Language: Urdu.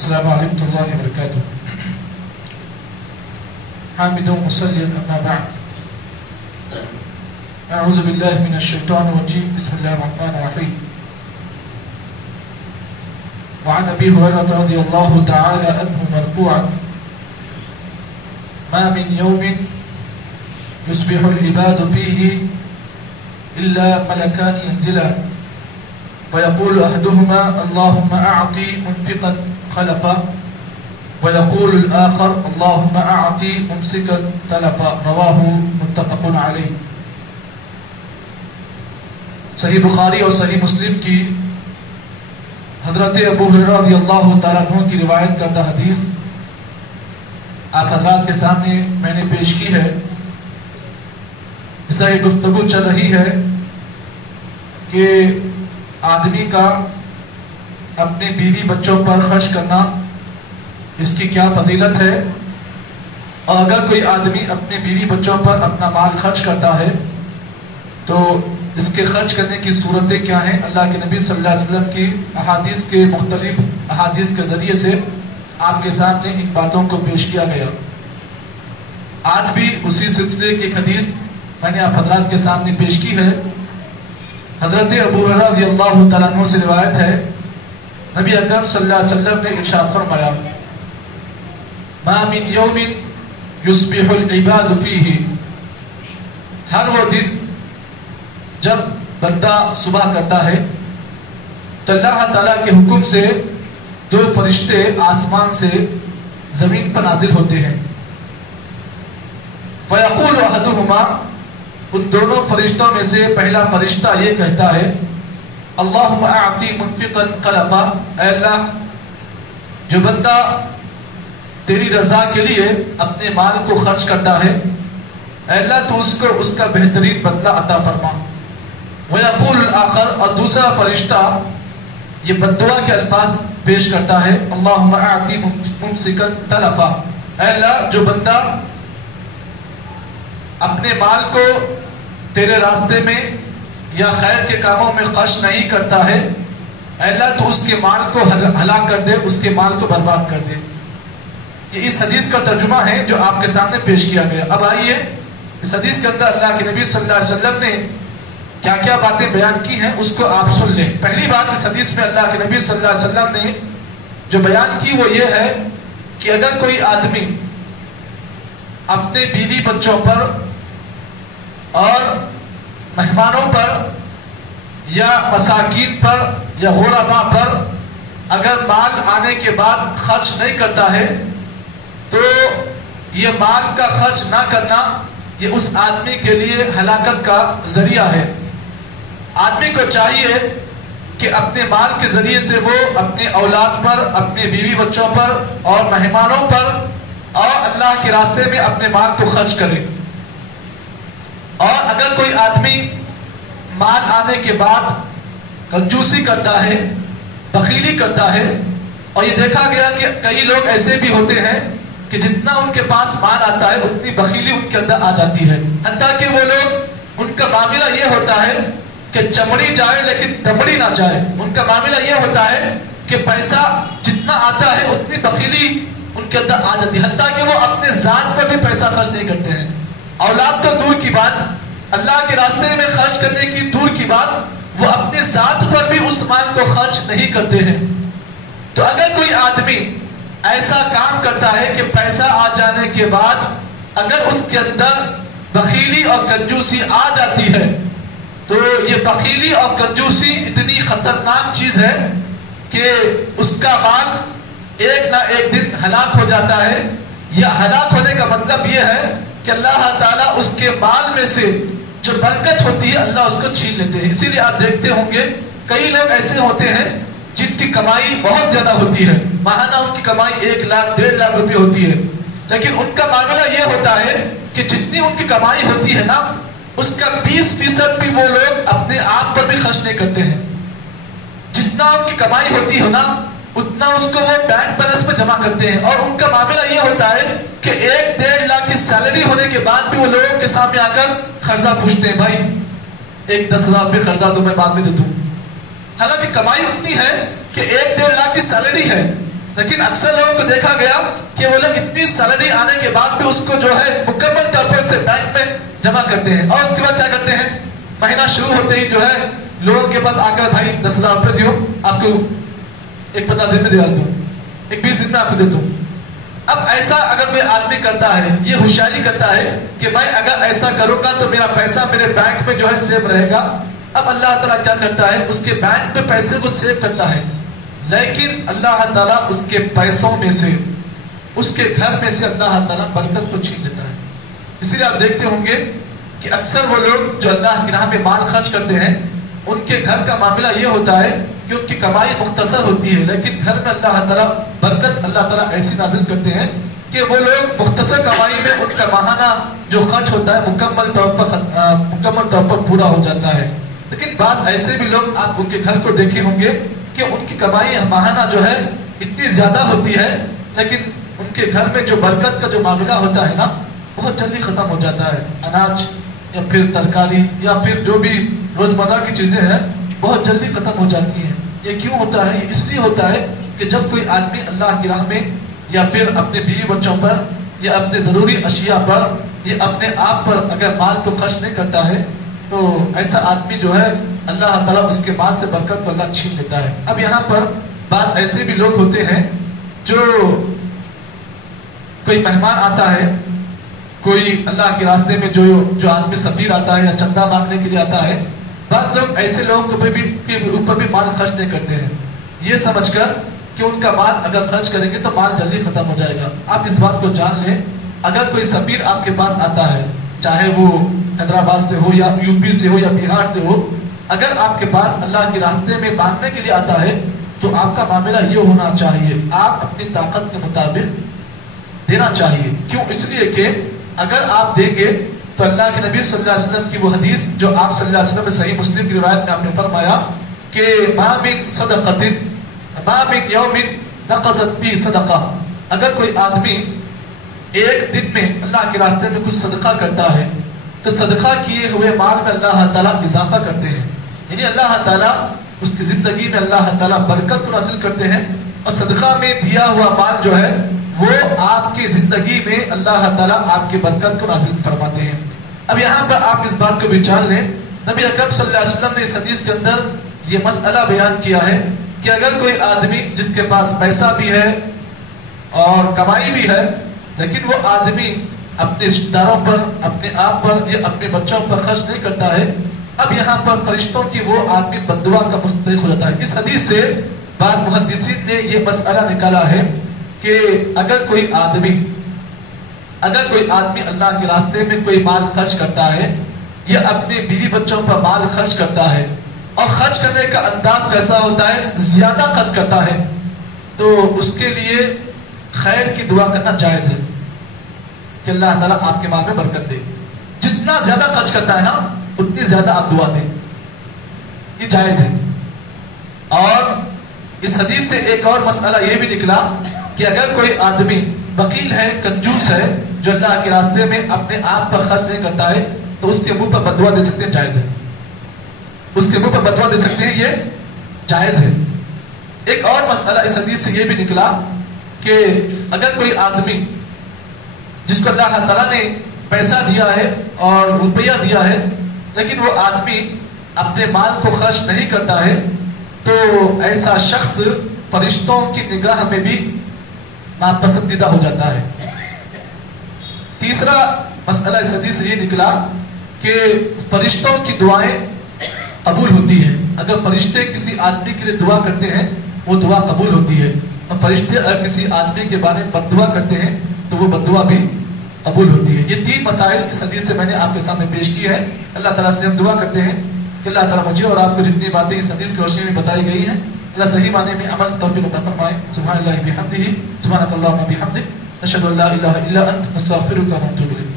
السلام علیکم ورحمۃ اللہ وبرکاتہ. حامدا ومصليا اما بعد. اعوذ باللہ من الشیطان الرجیم. بسم اللہ الرحمن الرحیم. وعن ابی ہریرہ رضی اللہ تعالی عنہ مرفوعا ما من يوم يصبح العباد فيه الا ملكان ينزلان ويقول احدهما اللهم اعطي منفقا خلفا ويقول الآخر اللهم أعطي ممسكا تلفا. رواه متفق علیہ. صحیح بخاری اور صحیح مسلم کی حضرت ابو ہریرہ رضی اللہ تعالیٰ عنہ کی روایت کردہ حدیث آپ حضرات کے سامنے میں نے پیش کی ہے. اس طرح یہ گفتگو چل رہی ہے کہ آدمی کا اپنے بیوی بچوں پر خرچ کرنا اس کی کیا فضیلت ہے، اور اگر کوئی آدمی اپنے بیوی بچوں پر اپنا مال خرچ کرتا ہے تو اس کے خرچ کرنے کی صورتیں کیا ہیں. اللہ کے نبی صلی اللہ علیہ وسلم کی احادیث کے مختلف احادیث کے ذریعے سے آپ کے سامنے ان باتوں کو پیش کیا گیا. آج بھی اسی سلسلے کی ایک حدیث میں نے آپ حضرات کے سامنے پیش کی ہے. حضرت ابو ہریرہ رضی اللہ تعالیٰ عنہ سے روایت ہے، نبی اکرم صلی اللہ علیہ وسلم نے ارشاد فرمایا ما من یوم یصبح العباد فیہ، ہر وہ دن جب بندہ صبح کرتا ہے تو اللہ تعالیٰ کے حکم سے دو فرشتے آسمان سے زمین پر نازل ہوتے ہیں. فیقول احدہما، ان دونوں فرشتوں میں سے پہلا فرشتہ یہ کہتا ہے اللہم اعطی منفقا خلفا، اے اللہ جو بندہ تیری رضا کے لیے اپنے مال کو خرچ کرتا ہے، اے اللہ تو اس کو اس کا بہترین بدلہ عطا فرما. ویقول الآخر، اور دوسرا فرشتہ یہ بددعا کے الفاظ پیش کرتا ہے اللہم اعطی ممسکا تلفا، اے اللہ جو بندہ اپنے مال کو تیرے راستے میں یا خیر کے کاموں میں خرچ نہیں کرتا ہے، اے اللہ تو اس کے مال کو ہلاک کر دے، اس کے مال کو برباد کر دے. یہ اس حدیث کا ترجمہ ہے جو آپ کے سامنے پیش کیا گیا. اب آئیے اس حدیث کے اندر اللہ کے نبی صلی اللہ علیہ وسلم نے کیا کیا باتیں بیان کی ہیں اس کو آپ سن لیں. پہلی بات اس حدیث میں اللہ کے نبی صلی اللہ علیہ وسلم نے جو بیان کی وہ یہ ہے کہ اگر کوئی آدمی اپنے بیوی بچوں پر اور مہمانوں پر یا مساکین پر یا غرباء پر اگر مال آنے کے بعد خرچ نہیں کرتا ہے تو یہ مال کا خرچ نہ کرنا یہ اس آدمی کے لیے ہلاکت کا ذریعہ ہے. آدمی کو چاہیے کہ اپنے مال کے ذریعے سے وہ اپنے اولاد پر، اپنے بیوی بچوں پر اور مہمانوں پر اور اللہ کے راستے میں اپنے مال کو خرچ کرے. اور اگر کوئی آدمی مال آنے کے بعد کنجوسی کرتا ہے، بخیلی کرتا ہے، اور یہ دیکھا گیا کہ کئی لوگ ایسے بھی ہوتے ہیں کہ جتنا ان کے پاس مال آتا ہے اتنی بخیلی ان کے اندر آ جاتی ہے، حتیٰ کہ وہ لوگ ان کا معاملہ یہ ہوتا ہے کہ چمڑی جائے لیکن دمڑی نہ جائے. ان کا معاملہ یہ ہوتا ہے کہ پیسہ جتنا آتا ہے اتنی بخیلی ان کے اندر آ جاتی ہے، حتیٰ کہ وہ اپنے ذات پر بھی پیسہ خرچ نہیں کرتے ہیں. اولاد تو دور کی بات، اللہ کے راستے میں خرچ کرنے کی دور کی بات، وہ اپنے ذات پر بھی اس مال کو خرچ نہیں کرتے ہیں. تو اگر کوئی آدمی ایسا کام کرتا ہے کہ پیسہ آ جانے کے بعد اگر اس کے اندر بخیلی اور کنجوسی آ جاتی ہے تو یہ بخیلی اور کنجوسی اتنی خطرناک چیز ہے کہ اس کا مال ایک نہ ایک دن ہلاک ہو جاتا ہے. یا ہلاک ہونے کا مطلب یہ ہے کہ اللہ تعالیٰ اس کے مال میں سے جو برکت ہوتی ہے اللہ اس کو چھین لیتے ہیں. اسی لیے آپ دیکھتے ہوں گے کئی لوگ ایسے ہوتے ہیں جن کی کمائی بہت زیادہ ہوتی ہے، ماہانہ ان کی کمائی 1 لاکھ 1.5 لاکھ روپے ہوتی ہے، لیکن ان کا معاملہ یہ ہوتا ہے کہ جتنی ان کی کمائی ہوتی ہے نا اس کا 20% بھی وہ لوگ اپنے آپ پر بھی خرچ نہیں کرتے ہیں. جتنا ان کی کمائی ہوتی ہے نا اتنا اس کو وہ بینک بیلنس میں جمع کرتے ہیں. اور ان کا معاملہ یہ ہوتا ہے کہ 1-1.5 لاکھ کی سیلری ہونے کے بعد بھی وہ لوگوں کے سامنے آ کر قرضہ پوچھتے ہیں، بھائی ایک 10,000 روپے قرضہ تو میں بعد میں دے دوں. حالانکہ کمائی اتنی ہے کہ 1-1.5 لاکھ کی سیلری ہے، لیکن اکثر لوگوں کو دیکھا گیا کہ وہ لوگ اتنی سیلری آنے کے بعد بھی اس کو جو ہے مکمل طور پر سے بینک میں جمع کرتے ہیں، اور اس کے بعد کیا کرتے ہیں، مہینہ شروع ہوتے ہی جو ہے لوگوں کے پاس آ کر بھائی 10,000 روپے دیو، آپ کو ایک 15 دن میں دیا دوں، ایک 20 دن میں آپ کو دیتا ہوں۔ اب ایسا اگر کوئی آدمی کرتا ہے، یہ ہوشیاری کرتا ہے کہ میں اگر ایسا کروں گا تو میرا پیسہ میرے بینک میں جو ہے سیو رہے گا۔ اب اللہ تعالیٰ کیا کرتا ہے، اس کے بینک میں پیسے کو سیو کرتا ہے، لیکن اللہ تعالیٰ اس کے پیسوں میں سے، اس کے گھر میں سے اللہ تعالیٰ برکت کو چھین لیتا ہے۔ اسی لیے آپ دیکھتے ہوں گے کہ اکثر وہ لوگ جو اللہ کی راہ میں مال خرچ کرتے ہیں، ان کے گھر کا معاملہ یہ ہوتا ہے کہ ان کی کمائی مختصر ہوتی ہے، لیکن گھر میں اللہ تعالیٰ برکت اللہ تعالیٰ ایسی نازل کرتے ہیں کہ وہ لوگ مختصر کمائی میں ان کا ماہانہ جو خرچ ہوتا ہے مکمل طور پر پورا ہو جاتا ہے۔ لیکن بعض ایسے بھی لوگ آپ ان کے گھر کو دیکھے ہوں گے کہ ان کی کمائی ماہانہ جو ہے اتنی زیادہ ہوتی ہے، لیکن ان کے گھر میں جو برکت کا جو معاملہ ہوتا ہے نا، بہت جلدی ختم ہو جاتا ہے۔ اناج یا پھر ترکاری یا پھر جو بھی روزمرہ کی چیزیں ہیں بہت جلدی ختم ہو جاتی ہیں۔ یہ کیوں ہوتا ہے؟ اس لیے ہوتا ہے کہ جب کوئی آدمی اللہ کی راہ میں یا پھر اپنے بیوی بچوں پر یا اپنے ضروری اشیاء پر یا اپنے آپ پر اگر مال کو خرچ نہیں کرتا ہے تو ایسا آدمی جو ہے اللہ تعالیٰ اس کے مال سے برکت کو اللہ چھین لیتا ہے۔ اب یہاں پر بعض ایسے بھی لوگ ہوتے ہیں جو کوئی مہمان آتا ہے، کوئی اللہ کے راستے میں جو آدمی سفیر آتا ہے یا چندہ مانگنے کے لیے آتا ہے، بعض لوگ ایسے لوگوں کے اوپر بھی مال خرچ نہیں کرتے ہیں، یہ سمجھ کر کہ ان کا مال اگر خرچ کریں گے تو مال جلدی ختم ہو جائے گا۔ آپ اس بات کو جان لیں، اگر کوئی سفیر آپ کے پاس آتا ہے، چاہے وہ حیدرآباد سے ہو یا یو پی سے ہو یا بہار سے ہو، اگر آپ کے پاس اللہ کے راستے میں مانگنے کے لیے آتا ہے تو آپ کا معاملہ یہ ہونا چاہیے، آپ اپنی طاقت کے مطابق دینا چاہیے۔ کیوں؟ اس لیے کہ اگر آپ دیں گے تو اللہ کے نبی صلی اللہ علیہ وسلم کی وہ حدیث جو آپ صلی اللہ علیہ وسلم صحیح مسلم کی روایت میں آپ نے فرمایا کہ ما من صدقۃ ما من یوم نقصت فی صدقہ، اگر کوئی آدمی ایک دن میں اللہ کے راستے میں کچھ صدقہ کرتا ہے تو صدقہ کیے ہوئے مال میں اللہ تعالیٰ اضافہ کرتے ہیں، یعنی اللہ تعالیٰ اس کی زندگی میں اللہ تعالیٰ برکت کو حاصل کرتے ہیں، اور صدقہ میں دیا ہوا مال جو ہے وہ آپ کی زندگی میں اللہ تعالیٰ آپ کی برکت کو نازل فرماتے ہیں۔ اب یہاں پر آپ اس بات کو بھی جان لیں، نبی اکرم صلی اللہ علیہ وسلم نے اس حدیث کے اندر یہ مسئلہ بیان کیا ہے کہ اگر کوئی آدمی جس کے پاس پیسہ بھی ہے اور کمائی بھی ہے، لیکن وہ آدمی اپنے رشتہ داروں پر، اپنے آپ پر یا اپنے بچوں پر خرچ نہیں کرتا ہے، اب یہاں پر فرشتوں کی وہ آدمی بد دعا کا مستحق ہو جاتا ہے۔ اس حدیث سے بعض محدثین نے یہ مسئلہ نکالا ہے کہ اگر کوئی آدمی اللہ کے راستے میں کوئی مال خرچ کرتا ہے یا اپنے بیوی بچوں پر مال خرچ کرتا ہے اور خرچ کرنے کا انداز کیسا ہوتا ہے، زیادہ خرچ کرتا ہے، تو اس کے لیے خیر کی دعا کرنا جائز ہے کہ اللہ تعالیٰ آپ کے مال میں برکت دے۔ جتنا زیادہ خرچ کرتا ہے نا اتنی زیادہ آپ دعا دیں، یہ جائز ہے۔ اور اس حدیث سے ایک اور مسئلہ یہ بھی نکلا کہ اگر کوئی آدمی بخیل ہے، کنجوس ہے، جو اللہ کے راستے میں اپنے آپ پر خرچ نہیں کرتا ہے تو اس کے منہ پر بددعا دے سکتے ہیں، جائز ہے، اس کے منہ پر بددعا دے سکتے ہیں، یہ جائز ہے۔ ایک اور مسئلہ اس حدیث سے یہ بھی نکلا کہ اگر کوئی آدمی جس کو اللہ تعالیٰ نے پیسہ دیا ہے اور روپیہ دیا ہے لیکن وہ آدمی اپنے مال کو خرچ نہیں کرتا ہے تو ایسا شخص فرشتوں کی نگاہ میں بھی ناپسندیدہ ہو جاتا ہے۔ تیسرا مسئلہ اس حدیث سے یہ نکلا کہ فرشتوں کی دعائیں قبول ہوتی ہیں، اگر فرشتے کسی آدمی کے لیے دعا کرتے ہیں وہ دعا قبول ہوتی ہے، اور فرشتے اگر کسی آدمی کے بارے میں بد دعا کرتے ہیں تو وہ بد دعا بھی قبول ہوتی ہے۔ یہ تین مسائل اس حدیث سے میں نے آپ کے سامنے پیش کی ہے۔ اللہ تعالیٰ سے ہم دعا کرتے ہیں کہ اللہ تعالیٰ مجھے اور آپ کو جتنی باتیں اس حدیث کی روشنی میں بتائی گئی ہیں اللہ صحیح معنی میں عمل توفیق عطا فرمائے۔ سبحان اللہ بحمدہ، سبحانک اللہم بحمدک، نشہد ان لا الہ الا انت، نستغفرک و نتوب الیک۔